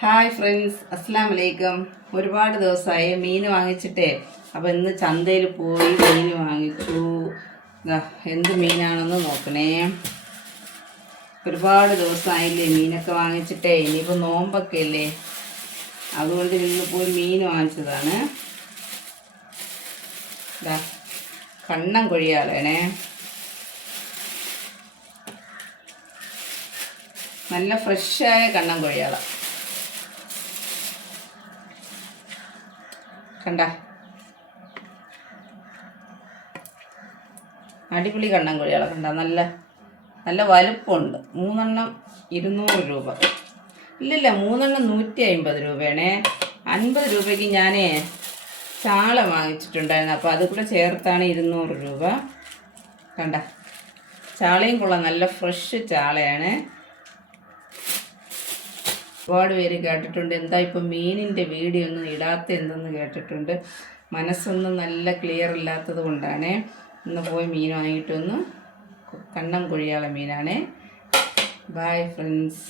Hi friends, അസ്സാം വലൈക്കും. ഒരുപാട് ദിവസമായി മീൻ വാങ്ങിച്ചിട്ടേ. അപ്പോൾ ഇന്ന് ചന്തയിൽ പോയി മീൻ വാങ്ങിച്ചു. എന്ത് മീനാണെന്ന് നോക്കണേ. ഒരുപാട് ദിവസമായില്ലേ മീനൊക്കെ വാങ്ങിച്ചിട്ടേ. ഇനിയിപ്പോൾ നോമ്പൊക്കെ അല്ലേ, അതുകൊണ്ട് ഇന്ന് പോയി മീൻ വാങ്ങിച്ചതാണ്. കണ്ണം കൊഴിയാളേണേ. നല്ല ഫ്രഷായ കണ്ണം കൊഴിയാള കണ്ട. അടിപൊളി കണ്ണൻ കോഴികളെ കണ്ട. നല്ല നല്ല വലുപ്പമുണ്ട്. 3 200 രൂപ. ഇല്ലില്ല, 3 150 രൂപയാണേ. 50 രൂപയ്ക്ക് ഞാൻ ചാള വാങ്ങിച്ചിട്ടുണ്ടായിരുന്നു. അപ്പോൾ അത് കൂടെ ചേർത്താണ് 200 രൂപ. കണ്ട, ചാളയും കൊള്ളാം. നല്ല ഫ്രഷ് ചാളയാണ്. ഒരുപാട് പേര് കേട്ടിട്ടുണ്ട്, എന്താ ഇപ്പം മീനിൻ്റെ വീഡിയോ ഒന്നും ഇടാത്ത എന്തെന്ന് കേട്ടിട്ടുണ്ട്. മനസ്സൊന്നും നല്ല ക്ലിയർ ഇല്ലാത്തത് കൊണ്ടാണ് ഇന്ന് പോയി മീൻ വാങ്ങിയിട്ടൊന്ന്. കണ്ണം കൊഴിയാള മീനാണ്. Bye friends.